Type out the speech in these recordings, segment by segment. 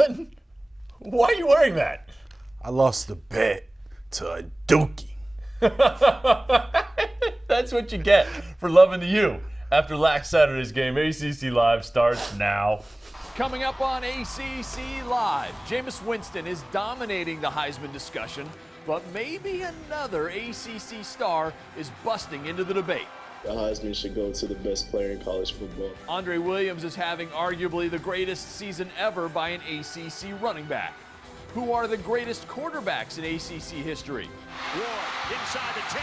Clinton, why are you wearing that? I lost the bet to a dookie. That's what you get for loving the U. After last Saturday's game, ACC Live starts now. Coming up on ACC Live, Jameis Winston is dominating the Heisman discussion, but maybe another ACC star is busting into the debate. The Heisman should go to the best player in college football. Andre Williams is having arguably the greatest season ever by an ACC running back. Who are the greatest quarterbacks in ACC history? Ward inside the 10.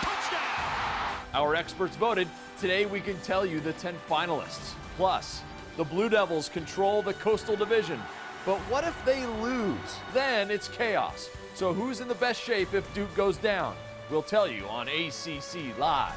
Touchdown! Our experts voted. Today we can tell you the 10 finalists. Plus, the Blue Devils control the Coastal Division. But what if they lose? Then it's chaos. So who's in the best shape if Duke goes down? We'll tell you on ACC Live.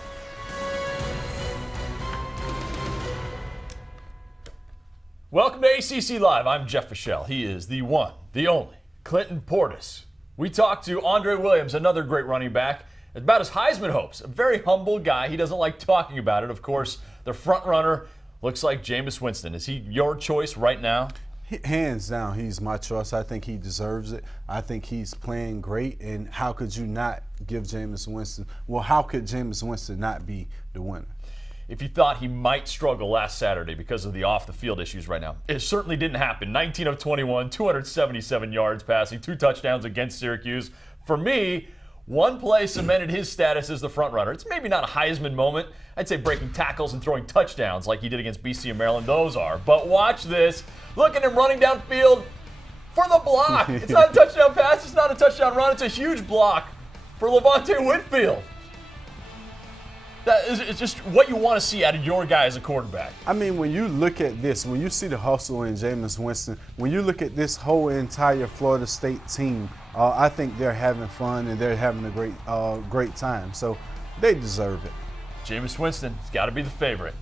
Welcome to ACC Live. I'm Jeff Fischel. He is the one, the only, Clinton Portis. We talked to Andre Williams, another great running back, about his Heisman hopes. A very humble guy. He doesn't like talking about it. Of course, the front runner looks like Jameis Winston. Is he your choice right now? Hands down, he's my choice. I think he deserves it. I think he's playing great, and how could you not give Jameis Winston? Well, how could Jameis Winston not be the winner? If you thought he might struggle last Saturday because of the off-the-field issues right now, it certainly didn't happen. 19 of 21, 277 yards passing, 2 touchdowns against Syracuse. For me, one play cemented his status as the front runner. It's maybe not a Heisman moment. I'd say breaking tackles and throwing touchdowns like he did against BC and Maryland. Those are. But watch this. Look at him running downfield for the block. It's not a touchdown pass. It's not a touchdown run. It's a huge block for Levante Whitfield. It's just what you want to see out of your guy as a quarterback. I mean, when you look at this, when you see the hustle in Jameis Winston, when you look at this whole entire Florida State team, I think they're having fun and they're having a great time. So they deserve it. Jameis Winston has got to be the favorite.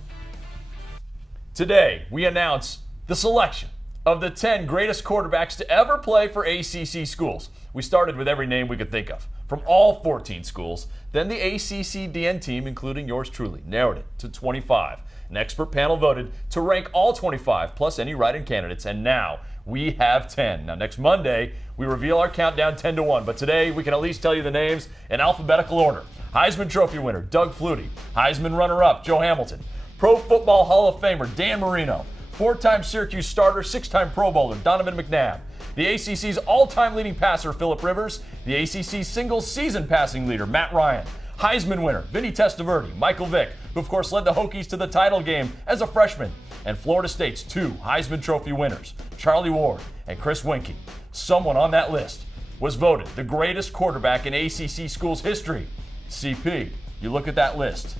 Today, we announce the selection of the 10 greatest quarterbacks to ever play for ACC schools. We started with every name we could think of from all 14 schools. Then the ACC DN team, including yours truly, narrowed it to 25. An expert panel voted to rank all 25 plus any write-in candidates, and now we have 10. Now, next Monday, we reveal our countdown 10-1, but today we can at least tell you the names in alphabetical order. Heisman Trophy winner Doug Flutie, Heisman runner-up Joe Hamilton, Pro Football Hall of Famer Dan Marino, 4-time Syracuse starter, 6-time Pro Bowler Donovan McNabb, the ACC's all-time leading passer Phillip Rivers, the ACC single-season passing leader Matt Ryan, Heisman winner Vinny Testaverde, Michael Vick, who of course led the Hokies to the title game as a freshman, and Florida State's 2 Heisman Trophy winners, Charlie Ward and Chris Weinke. Someone on that list was voted the greatest quarterback in ACC schools history. CP, you look at that list.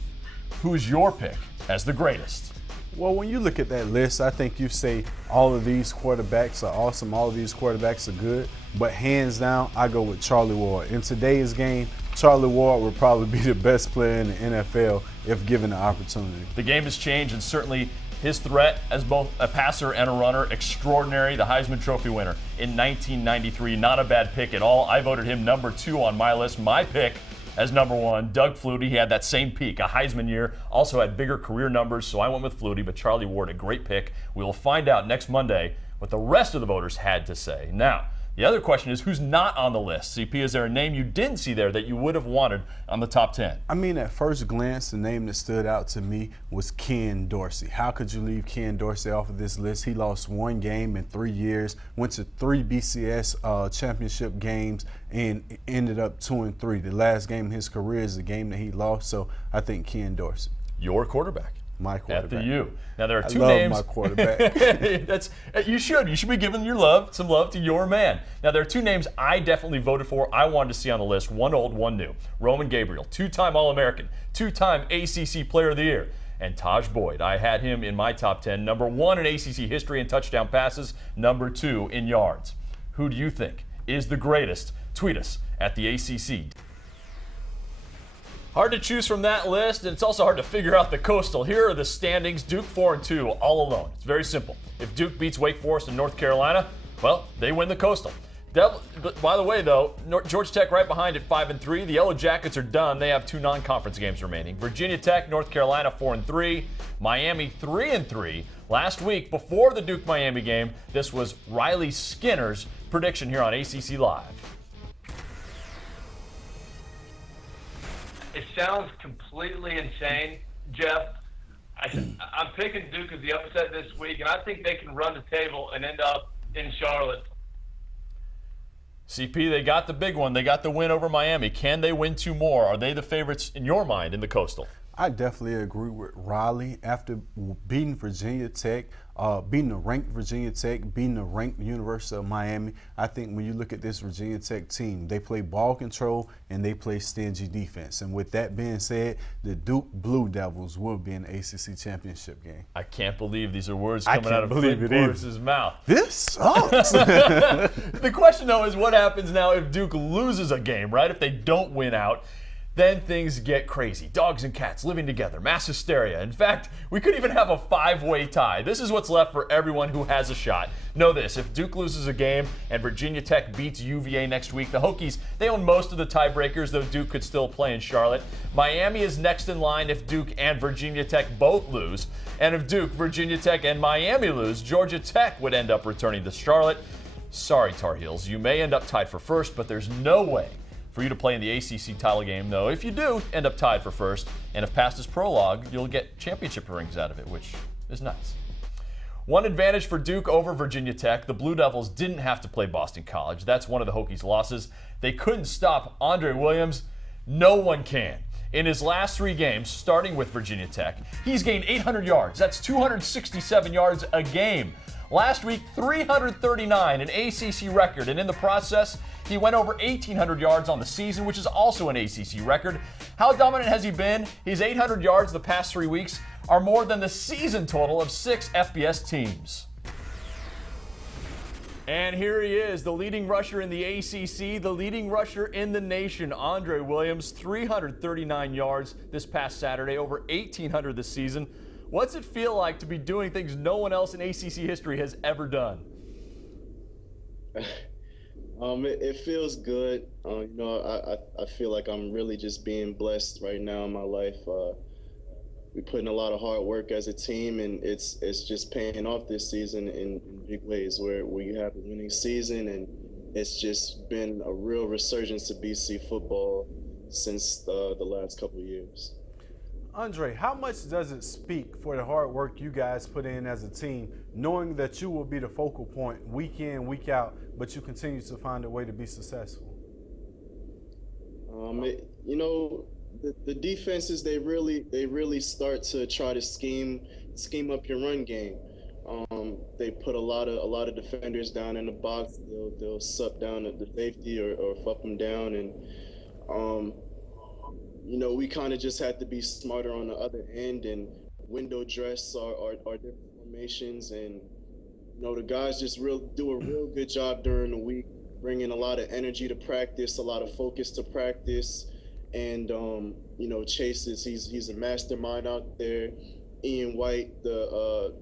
Who's your pick as the greatest? Well, when you look at that list, I think you say all of these quarterbacks are awesome, all of these quarterbacks are good, but hands down, I go with Charlie Ward. In today's game, Charlie Ward would probably be the best player in the NFL if given the opportunity. The game has changed, and certainly his threat as both a passer and a runner, extraordinary. The Heisman Trophy winner in 1993, not a bad pick at all. I voted him number 2 on my list. My pick as number 1, Doug Flutie. He had that same peak, a Heisman year, also had bigger career numbers, so I went with Flutie, but Charlie Ward, a great pick. We will find out next Monday what the rest of the voters had to say. Now, the other question is, who's not on the list? CP, is there a name you didn't see there that you would have wanted on the top 10? I mean, at first glance, the name that stood out to me was Ken Dorsey. How could you leave Ken Dorsey off of this list? He lost 1 game in 3 years, went to 3 BCS championship games, and ended up 2-3. The last game of his career is the game that he lost, so I think Ken Dorsey. Your quarterback. My quarterback. At the U. Now there are 2 I love names. my quarterback. You should be giving some love to your man. Now there are 2 names I definitely voted for. I wanted to see on the list. One old, one new. Roman Gabriel, 2-time All-American, 2-time ACC Player of the Year, and Taj Boyd. I had him in my top 10. Number 1 in ACC history in touchdown passes. Number 2 in yards. Who do you think is the greatest? Tweet us at the ACC. Hard to choose from that list, and it's also hard to figure out the Coastal. Here are the standings. Duke 4-2, all alone. It's very simple. If Duke beats Wake Forest and North Carolina, well, they win the Coastal. But by the way, though, Georgia Tech right behind at 5-3. The Yellow Jackets are done. They have 2 non-conference games remaining. Virginia Tech, North Carolina 4-3. Miami 3-3. Last week, before the Duke-Miami game, this was Riley Skinner's prediction here on ACC Live. It sounds completely insane, Jeff. I'm picking Duke as the upset this week, and I think they can run the table and end up in Charlotte. CP, they got the big one. They got the win over Miami. Can they win 2 more? Are they the favorites in your mind in the Coastal? I definitely agree with Riley. After beating Virginia Tech, beating the ranked Virginia Tech, beating the ranked University of Miami, I think when you look at this Virginia Tech team, they play ball control and they play stingy defense. And with that being said, the Duke Blue Devils will be in the ACC championship game. I can't believe these are words coming out of Clinton Portis' mouth. This sucks. The question, though, is what happens now if Duke loses a game, right? If they don't win out. Then things get crazy. Dogs and cats living together, mass hysteria. In fact, we could even have a 5-way tie. This is what's left for everyone who has a shot. Know this, if Duke loses a game and Virginia Tech beats UVA next week, the Hokies, they own most of the tiebreakers, though Duke could still play in Charlotte. Miami is next in line if Duke and Virginia Tech both lose. And if Duke, Virginia Tech, and Miami lose, Georgia Tech would end up returning to Charlotte. Sorry, Tar Heels, you may end up tied for first, but there's no way for you to play in the ACC title game, though. If you do end up tied for first, and if past is prologue, you'll get championship rings out of it, which is nice. One advantage for Duke over Virginia Tech, the Blue Devils didn't have to play Boston College. That's one of the Hokies' losses. They couldn't stop Andre Williams. No one can. In his last 3 games, starting with Virginia Tech, he's gained 800 yards. That's 267 yards a game. Last week, 339, an ACC record, and in the process, he went over 1,800 yards on the season, which is also an ACC record. How dominant has he been? His 800 yards the past 3 weeks are more than the season total of 6 FBS teams. And here he is, the leading rusher in the ACC, the leading rusher in the nation, Andre Williams, 339 yards this past Saturday, over 1,800 this season. What's it feel like to be doing things no one else in ACC history has ever done? It feels good. I feel like I'm really just being blessed right now in my life. We put in a lot of hard work as a team, and it's just paying off this season in big ways where we have a winning season, and it's just been a real resurgence of BC football since the last couple of years. Andre, how much does it speak for the hard work you guys put in as a team, knowing that you will be the focal point week in, week out, but you continue to find a way to be successful? The defenses, they really start to try to scheme up your run game. They put a lot of defenders down in the box. They'll suck down at the safety or fuck them down, and we kind of just had to be smarter on the other end and window dress our different formations. And, the guys just do a real good job during the week, bringing a lot of energy to practice, a lot of focus to practice. And, Chase he's a mastermind out there. Ian White, the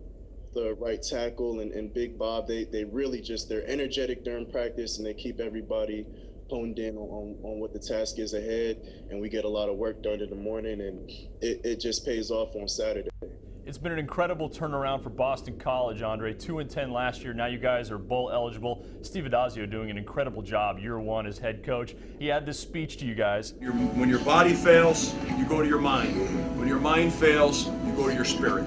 right tackle, and Big Bob, they really they're energetic during practice, and they keep everybody honed in on what the task is ahead, and we get a lot of work done in the morning, and it just pays off on Saturday. It's been an incredible turnaround for Boston College, Andre. 2-10 last year. Now you guys are bowl eligible. Steve Addazio doing an incredible job year 1 as head coach. He had this speech to you guys. When your body fails, you go to your mind. When your mind fails, you go to your spirit.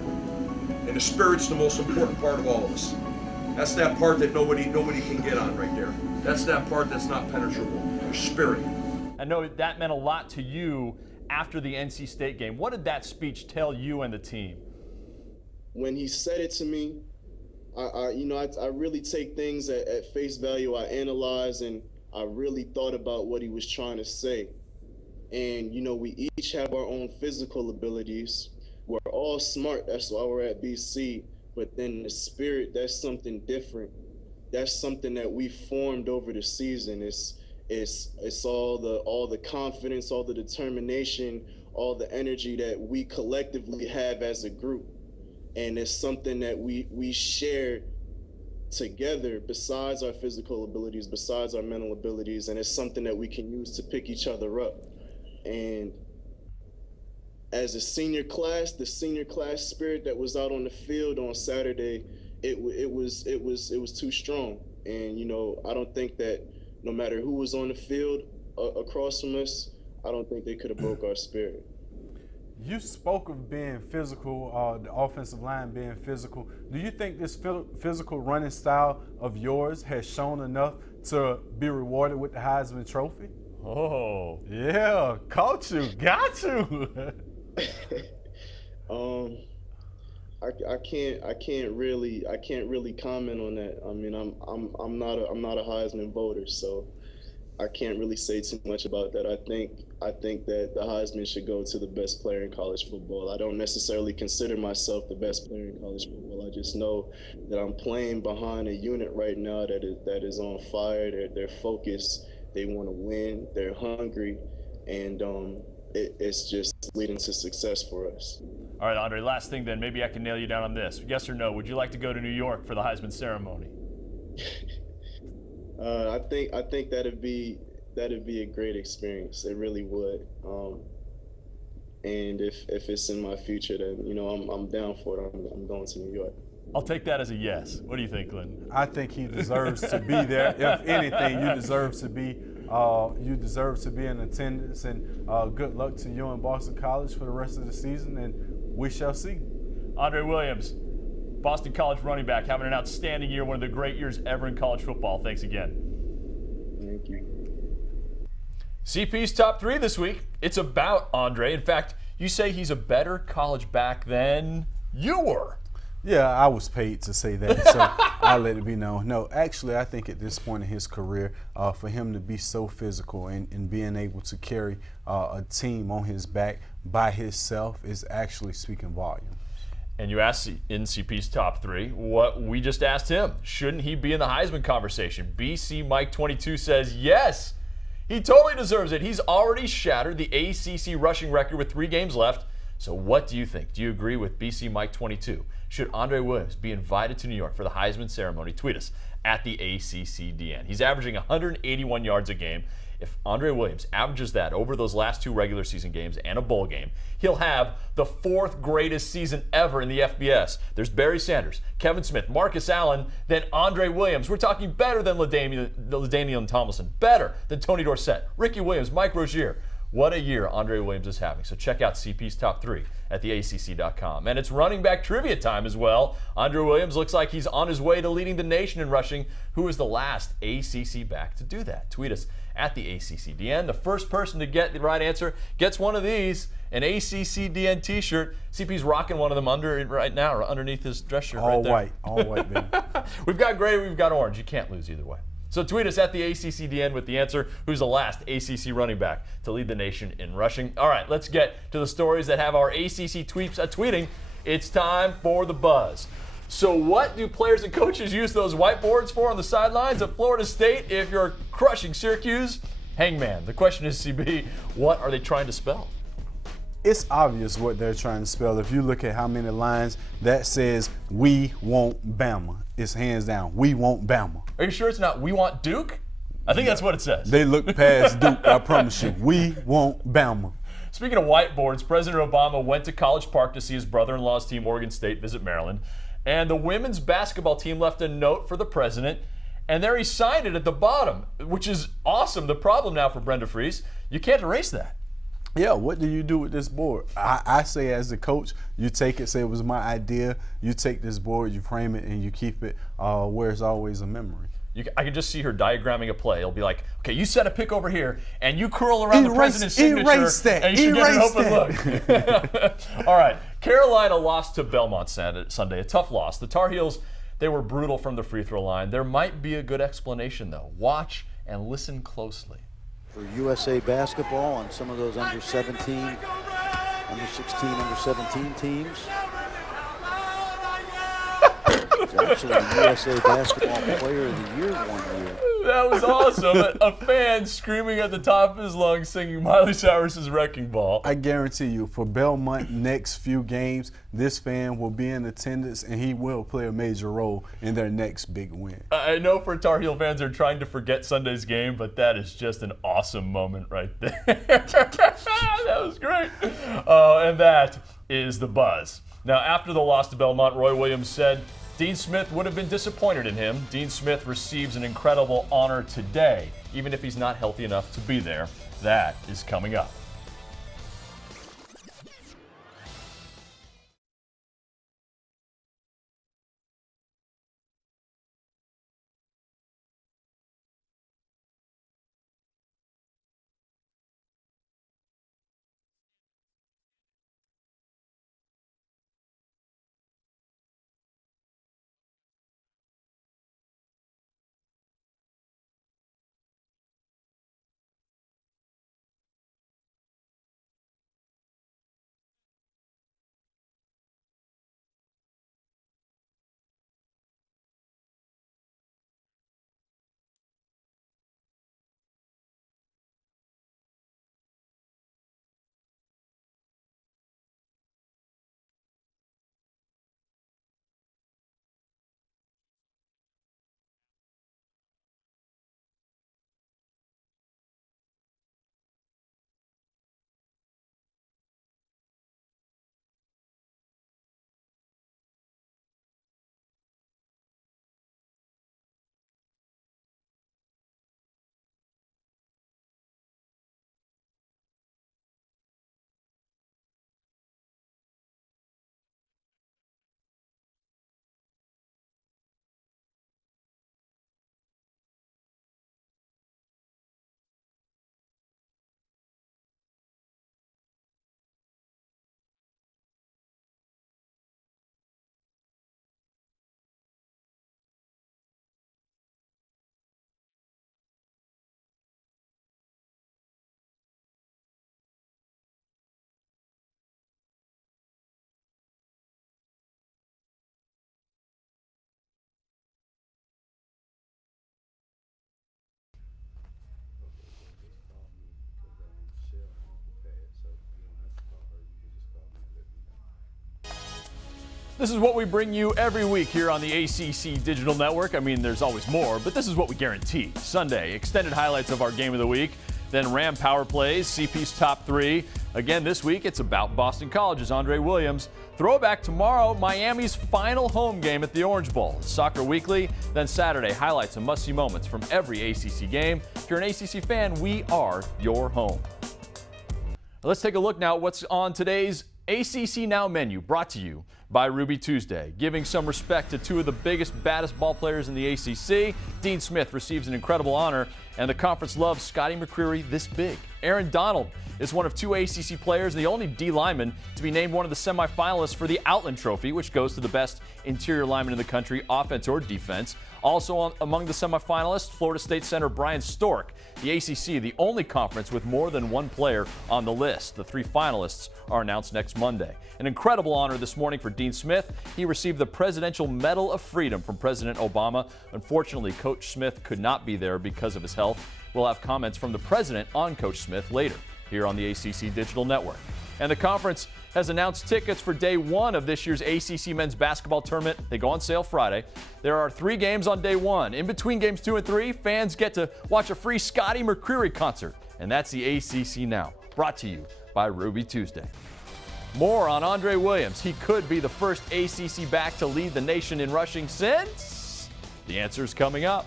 And the spirit's the most important part of all of us. That's that part that nobody can get on right there. That's that part that's not penetrable. Your spirit. I know that meant a lot to you after the NC State game. What did that speech tell you and the team? When he said it to me, I really take things at face value. I analyze, and I really thought about what he was trying to say. And, we each have our own physical abilities. We're all smart. That's why we're at BC. But then the spirit, that's something different. That's something that we formed over the season. It's all the confidence, all the determination, all the energy that we collectively have as a group. And it's something that we shared together besides our physical abilities, besides our mental abilities, and it's something that we can use to pick each other up. And as a senior class, the senior class spirit that was out on the field on Saturday, it was too strong. And, you know, I don't think that no matter who was on the field across from us, I don't think they could have broke our spirit. You spoke of being physical, the offensive line being physical. Do you think this physical running style of yours has shown enough to be rewarded with the Heisman Trophy? Oh, yeah, caught you, got you. I can't really comment on that. I mean, I'm not a Heisman voter, so I can't really say too much about that. I think that the Heisman should go to the best player in college football. I don't necessarily consider myself the best player in college football. I just know that I'm playing behind a unit right now that is on fire. They're focused. They want to win. They're hungry, and it's just leading to success for us. All right, Andre, last thing then. Maybe I can nail you down on this. Yes or no, would you like to go to New York for the Heisman ceremony? I think that'd be a great experience. It really would. And if it's in my future, then, you know, I'm down for it. I'm going to New York. I'll take that as a yes. What do you think, Clinton? I think he deserves to be there. If anything, you deserve to be. You deserve to be in attendance. And good luck to you and Boston College for the rest of the season. And we shall see. Andre Williams, Boston College running back, having an outstanding year, one of the great years ever in college football. Thanks again. Thank you. CP's top 3 this week. It's about Andre. In fact, you say he's a better college back than you were. Yeah, I was paid to say that, so I'll let it be known. No, actually, I think at this point in his career, for him to be so physical and being able to carry a team on his back by himself is actually speaking volume. And you asked in CP's top 3 what we just asked him. Shouldn't he be in the Heisman conversation? BC Mike 22 says yes. He totally deserves it. He's already shattered the ACC rushing record with 3 games left. So what do you think? Do you agree with BC Mike 22? Should Andre Williams be invited to New York for the Heisman ceremony? Tweet us at the ACCDN. He's averaging 181 yards a game. If Andre Williams averages that over those last 2 regular season games and a bowl game, he'll have the 4th greatest season ever in the FBS. There's Barry Sanders, Kevin Smith, Marcus Allen, then Andre Williams. We're talking better than LaDainian Tomlinson, better than Tony Dorsett, Ricky Williams, Mike Rozier. What a year Andre Williams is having. So check out CP's top 3 at theacc.com. And it's running back trivia time as well. Andre Williams looks like he's on his way to leading the nation in rushing. Who is the last ACC back to do that? Tweet us at the ACCDN. The first person to get the right answer gets one of these, an ACCDN t-shirt. CP's rocking one of them right now, or underneath his dress shirt right there. All white, baby. We've got gray, we've got orange. You can't lose either way. So tweet us at the ACCDN with the answer. Who's the last ACC running back to lead the nation in rushing? All right, let's get to the stories that have our ACC tweets tweeting. It's time for the buzz. So what do players and coaches use those whiteboards for on the sidelines of Florida State if you're crushing Syracuse? Hangman. The question is, CB, what are they trying to spell? It's obvious what they're trying to spell. If you look at how many lines that says, "We want Bama," it's hands down, "We want Bama." Are you sure it's not "We want Duke"? I think that's what it says. They look past Duke, I promise you. We want Bama. Speaking of whiteboards, President Obama went to College Park to see his brother-in-law's team, Oregon State, visit Maryland. And the women's basketball team left a note for the president, and there he signed it at the bottom, which is awesome. The problem now for Brenda Fries, you can't erase that. Yeah, what do you do with this board? I say as a coach, you take it, say it was my idea, you take this board, you frame it, and you keep it where it's always a memory. I can just see her diagramming a play. It'll be like, okay, you set a pick over here, and you curl around the president's signature, and you should get an open look. All right, Carolina lost to Belmont Sunday, a tough loss. The Tar Heels, they were brutal from the free throw line. There might be a good explanation, though. Watch and listen closely. For USA basketball on some of those under 17, under 16, under 17 teams. He's actually the USA Basketball Player of the Year one year. That was awesome. A fan screaming at the top of his lungs singing Miley Cyrus's Wrecking Ball. I guarantee you, for Belmont next few games, this fan will be in attendance and he will play a major role in their next big win. I know for Tar Heel fans are trying to forget Sunday's game, but that is just an awesome moment right there. That was great. And that is the buzz. Now, after the loss to Belmont, Roy Williams said Dean Smith would have been disappointed in him. Dean Smith receives an incredible honor today, even if he's not healthy enough to be there. That is coming up. This is what we bring you every week here on the ACC Digital Network. I mean, there's always more, but this is what we guarantee. Sunday, extended highlights of our game of the week. Then Ram Power Plays, CP's Top 3. Again, this week, it's about Boston College's Andre Williams. Throwback tomorrow, Miami's final home game at the Orange Bowl. Soccer Weekly. Then Saturday, highlights and must-see moments from every ACC game. If you're an ACC fan, we are your home. Let's take a look now at what's on today's ACC Now menu, brought to you by Ruby Tuesday. Giving some respect to two of the biggest, baddest ball players in the ACC, Dean Smith receives an incredible honor, and the conference loves Scotty McCreery this big. Aaron Donald is one of two ACC players and the only D lineman to be named one of the semifinalists for the Outland Trophy, which goes to the best interior lineman in the country, offense or defense. Also among the semifinalists, Florida State center Brian Stork. The ACC, the only conference with more than one player on the list. The three finalists are announced next Monday. An incredible honor this morning for Dean Smith. He received the Presidential Medal of Freedom from President Obama. Unfortunately, Coach Smith could not be there because of his health. We'll have comments from the president on Coach Smith later here on the ACC Digital Network. And the conference has announced tickets for day one of this year's ACC men's basketball tournament. They go on sale Friday. There are 3 games on day 1. In between games 2 and 3, fans get to watch a free Scotty McCreery concert. And that's the ACC Now, brought to you by Ruby Tuesday. More on Andre Williams. He could be the first ACC back to lead the nation in rushing since. The answer is coming up.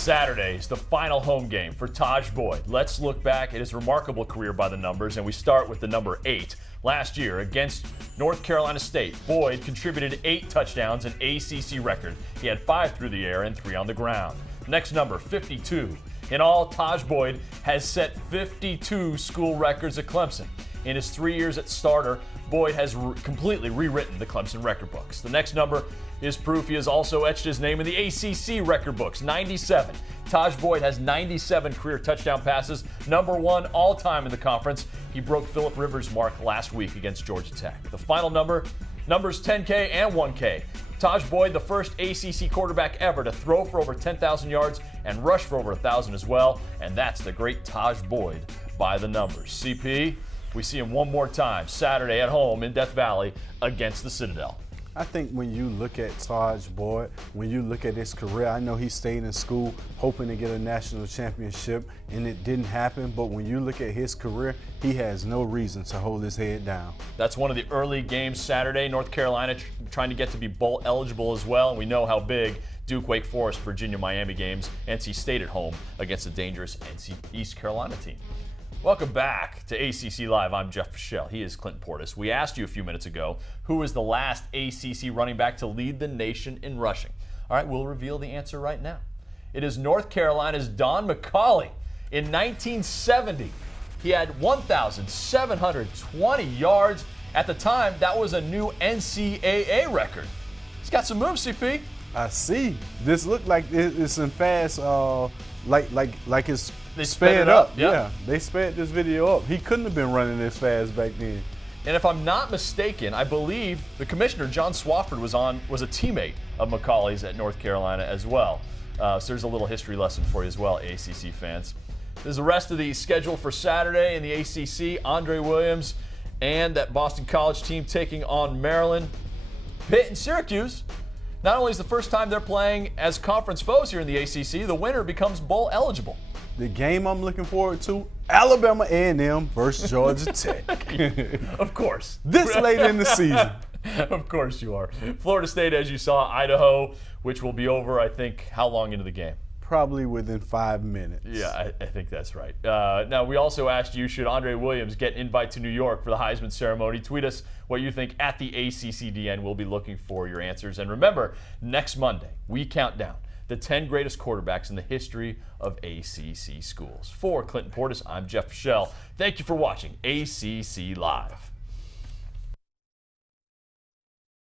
Saturday is the final home game for Taj Boyd. Let's look back at his remarkable career by the numbers, and we start with the number 8. Last year, against North Carolina State, Boyd contributed 8 touchdowns, an ACC record. He had 5 through the air and 3 on the ground. Next number, 52. In all, Taj Boyd has set 52 school records at Clemson. In his 3 years at starter, Boyd has completely rewritten the Clemson record books. The next number is proof he has also etched his name in the ACC record books, 97. Taj Boyd has 97 career touchdown passes, number 1 all-time in the conference. He broke Phillip Rivers' mark last week against Georgia Tech. The final numbers 10K and 1K. Taj Boyd, the first ACC quarterback ever to throw for over 10,000 yards and rush for over 1,000 as well, and that's the great Taj Boyd by the numbers. CP, we see him one more time Saturday at home in Death Valley against the Citadel. I think when you look at Taj Boyd, when you look at his career, I know he stayed in school hoping to get a national championship, and it didn't happen. But when you look at his career, he has no reason to hold his head down. That's one of the early games Saturday. North Carolina trying to get to be bowl eligible as well. And we know how big Duke, Wake Forest, Virginia, Miami games. NC State at home against a dangerous East Carolina team. Welcome back to ACC Live. I'm Jeff Fischel. He is Clinton Portis. We asked you a few minutes ago who was the last ACC running back to lead the nation in rushing. All right, we'll reveal the answer right now. It is North Carolina's Don McCauley. In 1970, he had 1,720 yards. At the time, that was a new NCAA record. He's got some moves, CP. I see. This looked like it's in fast, like it's They sped it up. Yep. Yeah, they sped this video up. He couldn't have been running this fast back then. And if I'm not mistaken, I believe the commissioner, John Swofford, was a teammate of McCauley's at North Carolina as well. So there's a little history lesson for you as well, ACC fans. There's the rest of the schedule for Saturday in the ACC. Andre Williams and that Boston College team taking on Maryland. Pitt and Syracuse. Not only is the first time they're playing as conference foes here in the ACC, the winner becomes bowl eligible. The game I'm looking forward to, Alabama A&M versus Georgia Tech. Of course. This late in the season. Of course you are. Florida State, as you saw, Idaho, which will be over, I think, how long into the game? Probably within 5 minutes. Yeah, I think that's right. Now, we also asked you, should Andre Williams get an invite to New York for the Heisman ceremony? Tweet us what you think at the ACCDN. We'll be looking for your answers. And remember, next Monday, we count down the 10 greatest quarterbacks in the history of ACC schools. For Clinton Portis, I'm Jeff Fischel. Thank you for watching ACC Live.